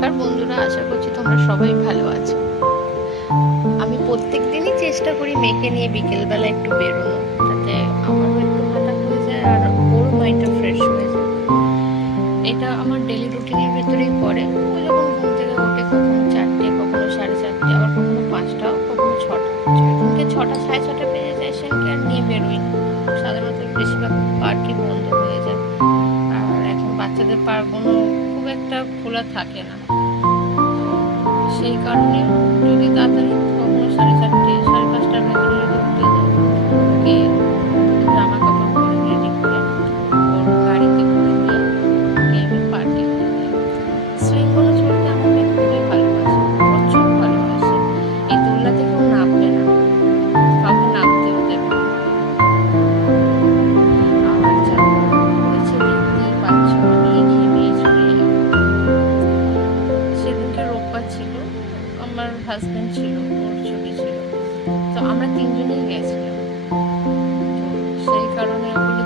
নমস্কার বন্ধুরা, আশা করছি তোমরা সবাই ভালো আছো। আমি প্রত্যেক দিনই চেষ্টা করি মেয়েকে নিয়ে বিকেলবেলা একটু বেরোনো, যাতে আমারও একটু হাঁটা হয়ে যায় আর ওর মাইন্ডটা ফ্রেশ হয়ে যায়। এটা আমার ডেলি রুটিনের ভেতরেই পড়ে। ও যখন ঘুম থেকে ওঠে কখনো 4টে, কখনো 4:30, আবার কখনো 5টা, কখনো 6টা। যেদিনকে 6টা 6:30 বেজে যায় সেদিনকে আর নিয়ে বেরোই না। সাধারণত বেশিরভাগ পার্কই বন্ধ হয়ে যায়, আর এখন বাচ্চাদের পার্কগুলো খুব একটা খোলা থাকে না। তো সেই কারণে যদি তাড়াতাড়ি কখনো 4:30, 5:30টার ভেতরে যদি উঠে যায়, ওকে জামা কাপড় পরে রেডি করে ওর গাড়িতে করে নিয়ে ওকে আমি পার্কে নিয়ে যাই। সুইংগুলো চড়তে আমার মেয়ে খুবই ভালোবাসে, প্রচুর ভালোবাসে। এই দোলনা থেকেও নামবে না, কাউকে নামতেও দেবে না। আর যা গরম পড়েছে দেখতেই পাচ্ছ, আমি ঘেমে চলে এলাম। সেদিনকে রোববার ছিল, আমার হাজবেন্ড ছিল, ওর ছুটি ছিল, তো আমরা তিনজনেই গেছিলাম। তো সেই কারণে ওর